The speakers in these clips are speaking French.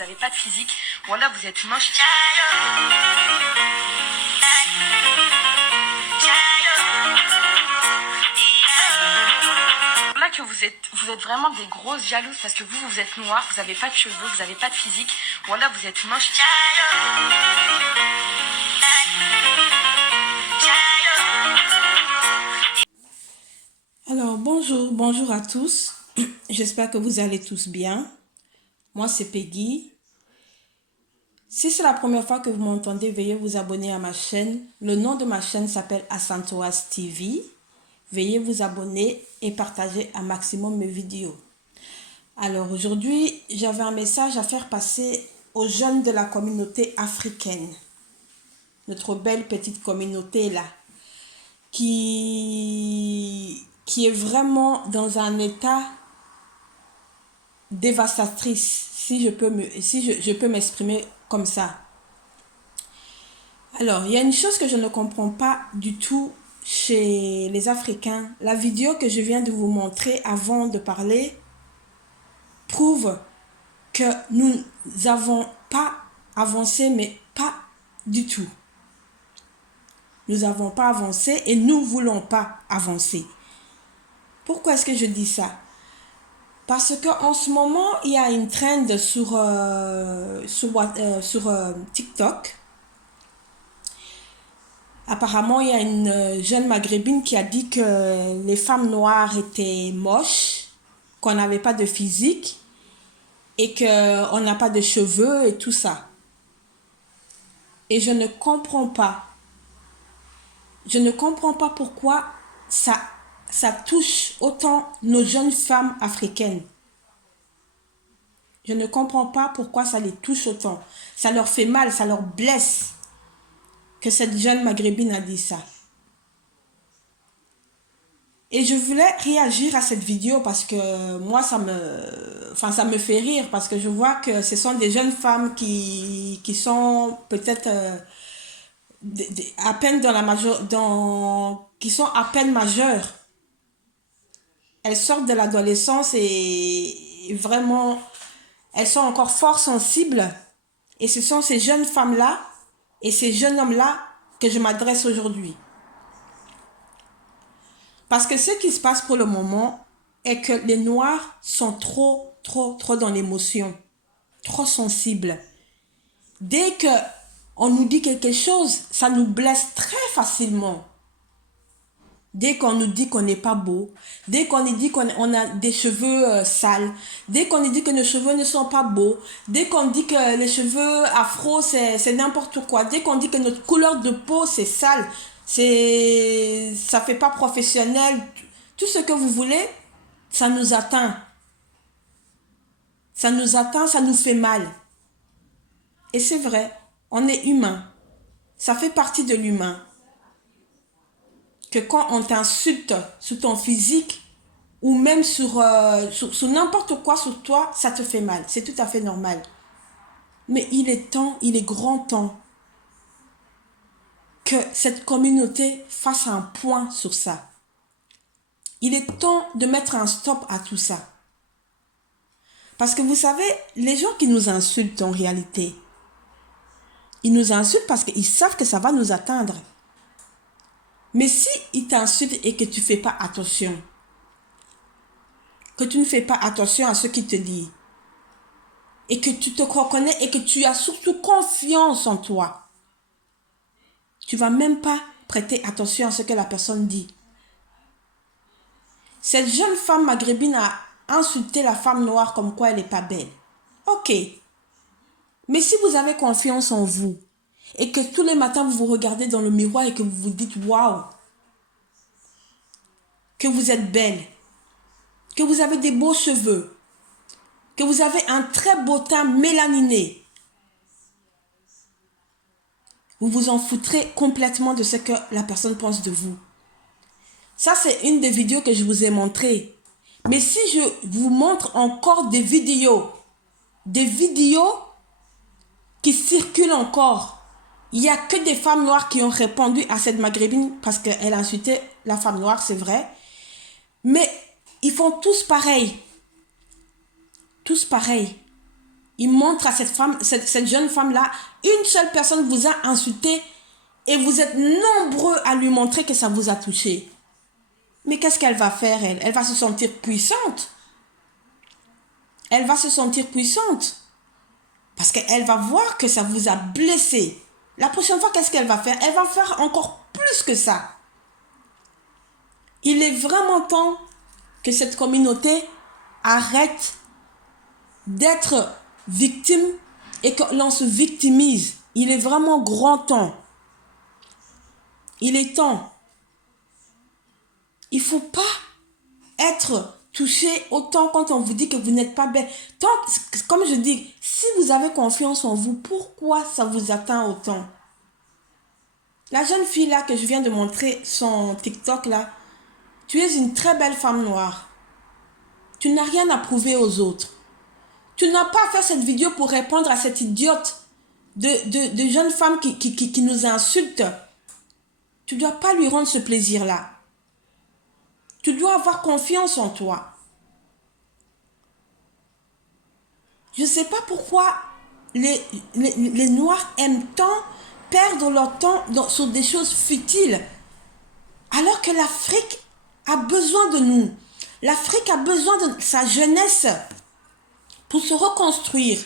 vous n'avez pas de physique, voilà, vous êtes moche. Là que vous êtes vraiment des grosses jalouses parce que vous êtes noir, vous n'avez pas de cheveux, vous n'avez pas de physique, voilà, vous êtes moche. Alors, bonjour à tous. J'espère que vous allez tous bien. Moi, c'est Peggy. Si c'est la première fois que vous m'entendez, veuillez vous abonner à ma chaîne. Le nom de ma chaîne s'appelle Asantoise TV. Veuillez vous abonner et partager un maximum mes vidéos. Alors, aujourd'hui, j'avais un message à faire passer aux jeunes de la communauté africaine. Notre belle petite communauté là, qui est vraiment dans un état dévastatrice, si je peux m'exprimer comme ça. Alors, il y a une chose que je ne comprends pas du tout chez les Africains. La vidéo que je viens de vous montrer avant de parler prouve que nous n'avons pas avancé, mais pas du tout. Nous n'avons pas avancé et nous ne voulons pas avancer. Pourquoi est-ce que je dis ça? Parce qu'en ce moment, il y a une trend sur TikTok. Apparemment, il y a une jeune maghrébine qui a dit que les femmes noires étaient moches, qu'on n'avait pas de physique et qu'on n'a pas de cheveux et tout ça. Et je ne comprends pas. Je ne comprends pas pourquoi ça touche autant nos jeunes femmes africaines. Je ne comprends pas pourquoi ça les touche autant. Ça leur fait mal, ça leur blesse que cette jeune maghrébine a dit ça. Et je voulais réagir à cette vidéo parce que moi, ça me fait rire parce que je vois que ce sont des jeunes femmes qui sont peut-être à peine qui sont à peine majeures. Elles sortent de l'adolescence et vraiment, elles sont encore fort sensibles. Et ce sont ces jeunes femmes-là et ces jeunes hommes-là que je m'adresse aujourd'hui. Parce que ce qui se passe pour le moment est que les Noirs sont trop dans l'émotion. Trop sensibles. Dès qu'on nous dit quelque chose, ça nous blesse très facilement. Dès qu'on nous dit qu'on n'est pas beau, dès qu'on nous dit qu'on a des cheveux sales, dès qu'on nous dit que nos cheveux ne sont pas beaux, dès qu'on dit que les cheveux afro c'est n'importe quoi, dès qu'on dit que notre couleur de peau c'est sale, ça fait pas professionnel, tout ce que vous voulez, ça nous atteint. Ça nous atteint, ça nous fait mal. Et c'est vrai, on est humain. Ça fait partie de l'humain. Que quand on t'insulte sur ton physique ou même sur n'importe quoi sur toi, ça te fait mal. C'est tout à fait normal. Mais il est grand temps que cette communauté fasse un point sur ça. Il est temps de mettre un stop à tout ça. Parce que vous savez, les gens qui nous insultent en réalité, ils nous insultent parce qu'ils savent que ça va nous atteindre. Mais si ils t'insultent et que tu ne fais pas attention, que tu ne fais pas attention à ce qu'ils te disent, et que tu te reconnais et que tu as surtout confiance en toi, tu ne vas même pas prêter attention à ce que la personne dit. Cette jeune femme maghrébine a insulté la femme noire comme quoi elle n'est pas belle. Ok. Mais si vous avez confiance en vous, et que tous les matins vous vous regardez dans le miroir et que vous vous dites waouh, que vous êtes belle, que vous avez des beaux cheveux, que vous avez un très beau teint mélaniné, vous vous en foutrez complètement de ce que la personne pense de vous. Ça, c'est une des vidéos que je vous ai montrées. Mais si je vous montre encore des vidéos qui circulent encore, il n'y a que des femmes noires qui ont répondu à cette maghrébine parce qu'elle a insulté la femme noire, c'est vrai. Mais ils font tous pareil. Tous pareil. Il montre à cette femme, cette jeune femme-là, une seule personne vous a insulté et vous êtes nombreux à lui montrer que ça vous a touché. Mais qu'est-ce qu'elle va faire, elle? Elle va se sentir puissante. Elle va se sentir puissante. Parce qu'elle va voir que ça vous a blessé. La prochaine fois, qu'est-ce qu'elle va faire? Elle va faire encore plus que ça. Il est vraiment temps que cette communauté arrête d'être victime et que l'on se victimise. Il est vraiment grand temps. Il est temps. Il ne faut pas être touché autant quand on vous dit que vous n'êtes pas belle. Tant, comme je dis, si vous avez confiance en vous, pourquoi ça vous atteint autant? La jeune fille là que je viens de montrer son TikTok là, tu es une très belle femme noire. Tu n'as rien à prouver aux autres. Tu n'as pas fait cette vidéo pour répondre à cette idiote de jeune femme qui nous insulte. Tu ne dois pas lui rendre ce plaisir-là. Tu dois avoir confiance en toi. Je ne sais pas pourquoi les Noirs aiment tant perdre leur temps sur des choses futiles. Alors que l'Afrique a besoin de nous. L'Afrique a besoin de sa jeunesse pour se reconstruire.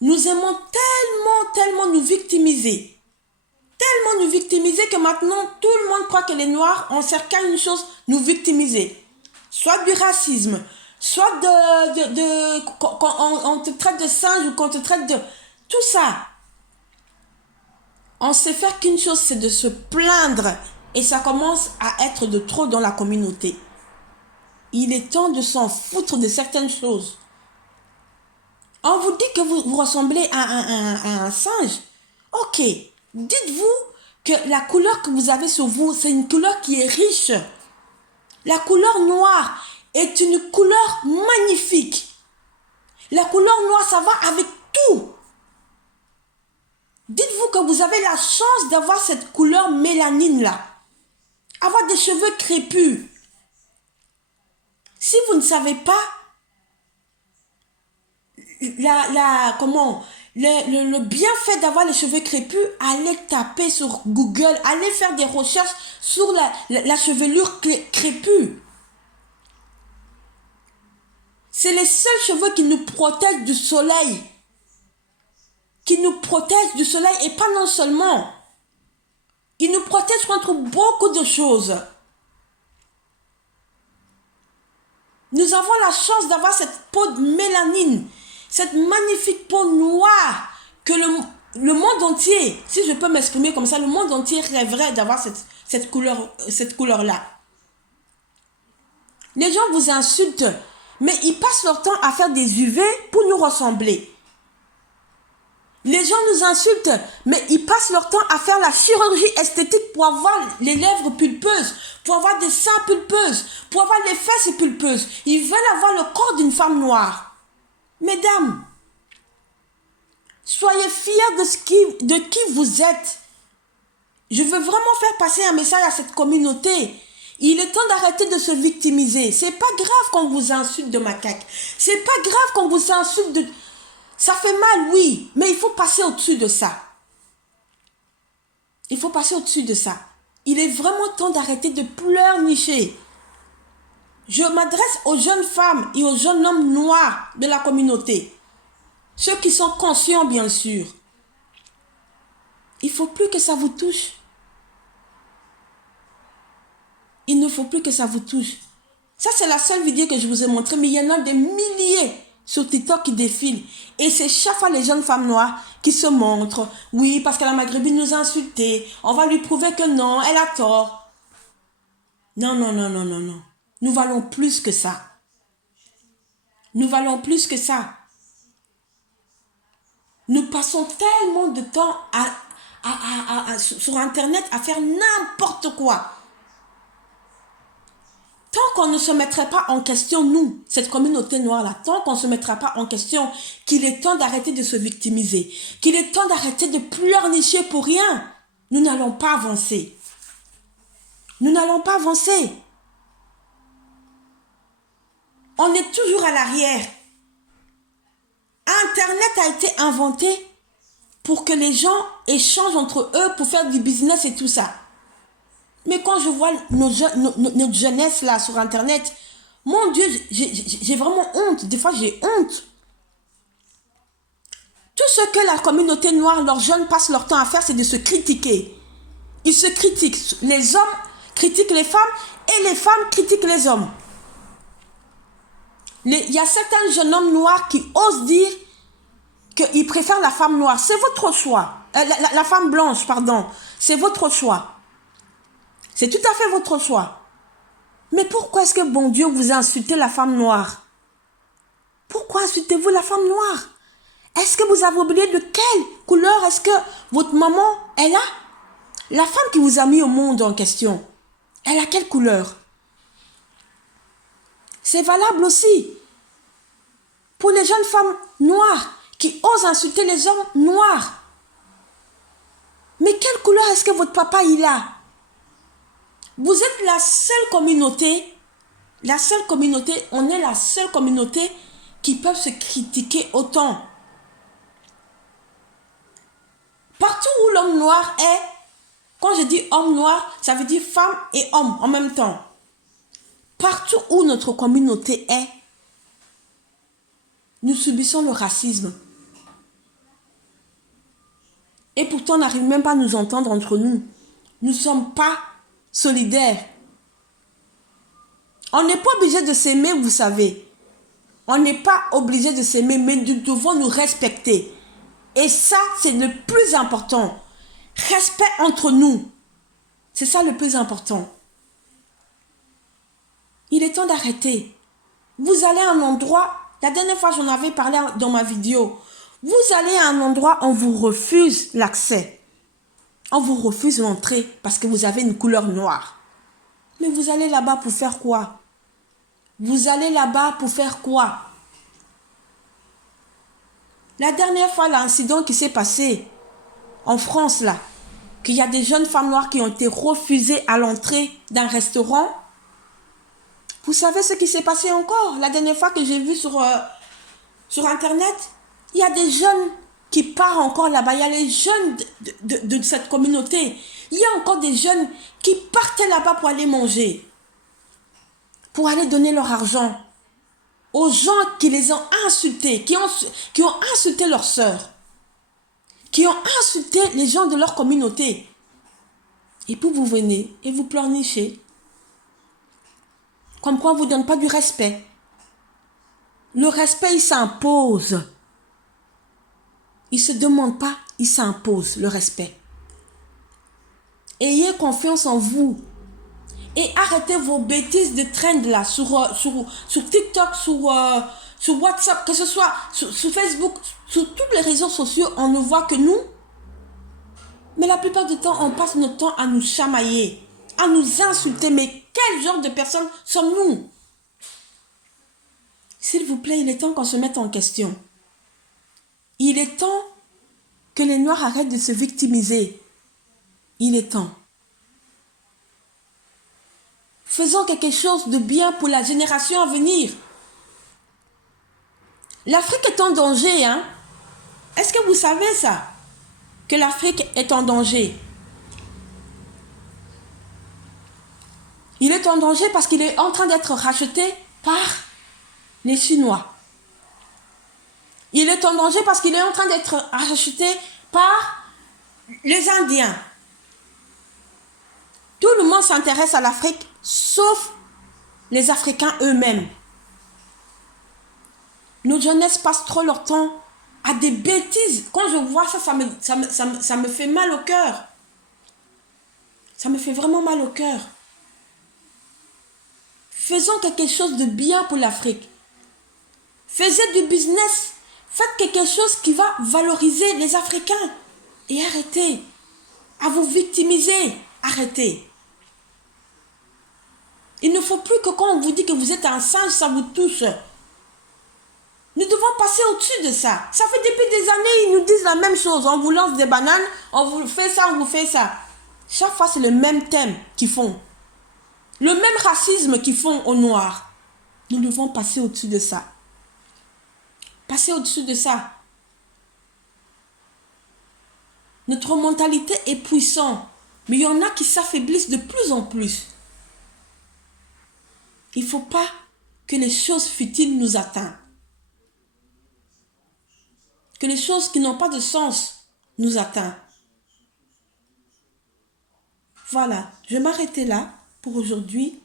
Nous aimons tellement nous victimiser. Tellement nous victimiser que maintenant, tout le monde croit que les Noirs, on sert qu'à une chose, nous victimiser. Soit du racisme, soit on te traite de singe ou qu'on te traite de... Tout ça. On sait faire qu'une chose, c'est de se plaindre. Et ça commence à être de trop dans la communauté. Il est temps de s'en foutre de certaines choses. On vous dit que vous ressemblez à un singe. Ok, dites-vous que la couleur que vous avez sur vous, c'est une couleur qui est riche. La couleur noire est une couleur magnifique. La couleur noire, ça va avec tout. Dites-vous que vous avez la chance d'avoir cette couleur mélanine là. Avoir des cheveux crépus. Si vous ne savez pas, le bienfait d'avoir les cheveux crépus, allez taper sur Google, allez faire des recherches sur la chevelure crépue. C'est les seuls cheveux qui nous protègent du soleil. Qui nous protègent du soleil et pas non seulement. Ils nous protègent contre beaucoup de choses. Nous avons la chance d'avoir cette peau de mélanine, cette magnifique peau noire que le monde entier, si je peux m'exprimer comme ça, le monde entier rêverait d'avoir cette couleur-là. Les gens vous insultent, mais ils passent leur temps à faire des UV pour nous ressembler. Les gens nous insultent, mais ils passent leur temps à faire la chirurgie esthétique pour avoir les lèvres pulpeuses, pour avoir des seins pulpeuses, pour avoir les fesses pulpeuses. Ils veulent avoir le corps d'une femme noire. Mesdames, soyez fiers de qui vous êtes. Je veux vraiment faire passer un message à cette communauté. Il est temps d'arrêter de se victimiser. C'est pas grave qu'on vous insulte de macaque. C'est pas grave qu'on vous insulte de... Ça fait mal, oui, mais il faut passer au-dessus de ça. Il faut passer au-dessus de ça. Il est vraiment temps d'arrêter de pleurnicher. Je m'adresse aux jeunes femmes et aux jeunes hommes noirs de la communauté. Ceux qui sont conscients, bien sûr. Il ne faut plus que ça vous touche. Il ne faut plus que ça vous touche. Ça, c'est la seule vidéo que je vous ai montrée, mais il y en a des milliers sur TikTok qui défilent. Et c'est chaque fois les jeunes femmes noires qui se montrent. Oui, parce que la Maghrébine nous a insultés. On va lui prouver que non, elle a tort. Non. Nous valons plus que ça. Nous valons plus que ça. Nous passons tellement de temps sur Internet à faire n'importe quoi. Tant qu'on ne se mettrait pas en question, nous, cette communauté noire-là, tant qu'on ne se mettra pas en question qu'il est temps d'arrêter de se victimiser, qu'il est temps d'arrêter de pleurnicher pour rien, nous n'allons pas avancer. Nous n'allons pas avancer. On est toujours à l'arrière. a été inventé pour que les gens échangent entre eux pour faire du business et tout ça. Mais quand je vois notre jeunesse là sur Internet, mon Dieu, j'ai vraiment honte. Des fois, j'ai honte. Tout ce que la communauté noire, leurs jeunes passent leur temps à faire, c'est de se critiquer. Ils se critiquent. Les hommes critiquent les femmes et les femmes critiquent les hommes. Il y a certains jeunes hommes noirs qui osent dire qu'ils préfèrent la femme noire. C'est votre choix. La femme blanche, pardon. C'est votre choix. C'est tout à fait votre choix. Mais pourquoi est-ce que bon Dieu vous a insulté la femme noire? Pourquoi insultez-vous la femme noire? Est-ce que vous avez oublié de quelle couleur est-ce que votre maman est là? La femme qui vous a mis au monde en question, elle a quelle couleur? C'est valable aussi pour les jeunes femmes noires qui osent insulter les hommes noirs. Mais quelle couleur est-ce que votre papa il a? Vous êtes la seule communauté, on est la seule communauté qui peut se critiquer autant. Partout où l'homme noir est, quand je dis homme noir, ça veut dire femme et homme en même temps. Partout où notre communauté est, nous subissons le racisme. Et pourtant, on n'arrive même pas à nous entendre entre nous. Nous ne sommes pas solidaires. On n'est pas obligé de s'aimer, vous savez. On n'est pas obligé de s'aimer, mais nous devons nous respecter. Et ça, c'est le plus important. Respect entre nous. C'est ça le plus important. Il est temps d'arrêter. Vous allez à un endroit, la dernière fois j'en avais parlé dans ma vidéo. Vous allez à un endroit, on vous refuse l'accès. On vous refuse l'entrée parce que vous avez une couleur noire. Mais vous allez là-bas pour faire quoi? Vous allez là-bas pour faire quoi? La dernière fois, l'incident qui s'est passé en France, là, qu'il y a des jeunes femmes noires qui ont été refusées à l'entrée d'un restaurant. Vous savez ce qui s'est passé encore? La dernière fois que j'ai vu sur Internet, il y a des jeunes qui partent encore là-bas. Il y a les jeunes de cette communauté. Il y a encore des jeunes qui partaient là-bas pour aller manger, pour aller donner leur argent aux gens qui les ont insultés, qui ont insulté leurs sœurs, qui ont insulté les gens de leur communauté. Et puis vous venez et vous pleurnichez. Comme quoi on ne vous donne pas du respect. Le respect, il s'impose. Il ne se demande pas, il s'impose, le respect. Ayez confiance en vous. Et arrêtez vos bêtises de trend là sur TikTok, sur WhatsApp, que ce soit sur Facebook, sur tous les réseaux sociaux, on ne voit que nous. Mais la plupart du temps, on passe notre temps à nous chamailler, à nous insulter. Mais quel genre de personnes sommes-nous? S'il vous plaît, il est temps qu'on se mette en question. Il est temps que les Noirs arrêtent de se victimiser. Il est temps. Faisons quelque chose de bien pour la génération à venir. L'Afrique est en danger, hein? Est-ce que vous savez ça? Que l'Afrique est en danger. Il est en danger parce qu'il est en train d'être racheté par les Chinois. Il est en danger parce qu'il est en train d'être racheté par les Indiens. Tout le monde s'intéresse à l'Afrique, sauf les Africains eux-mêmes. Nos jeunesses passent trop leur temps à des bêtises. Quand je vois ça, ça me fait mal au cœur. Ça me fait vraiment mal au cœur. Faisons quelque chose de bien pour l'Afrique. Faites du business. Faites quelque chose qui va valoriser les Africains. Et arrêtez à vous victimiser. Arrêtez. Il ne faut plus que quand on vous dit que vous êtes un singe, ça vous touche. Nous devons passer au-dessus de ça. Ça fait depuis des années, ils nous disent la même chose. On vous lance des bananes, on vous fait ça, on vous fait ça. Chaque fois, c'est le même thème qu'ils font. Le même racisme qu'ils font aux Noirs. Nous devons passer au-dessus de ça. Passer au-dessus de ça. Notre mentalité est puissante. Mais il y en a qui s'affaiblissent de plus en plus. Il ne faut pas que les choses futiles nous atteignent. Que les choses qui n'ont pas de sens nous atteignent. Voilà, je vais m'arrêter là pour aujourd'hui.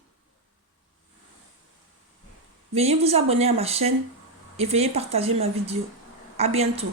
Veuillez vous abonner à ma chaîne et veuillez partager ma vidéo. À bientôt.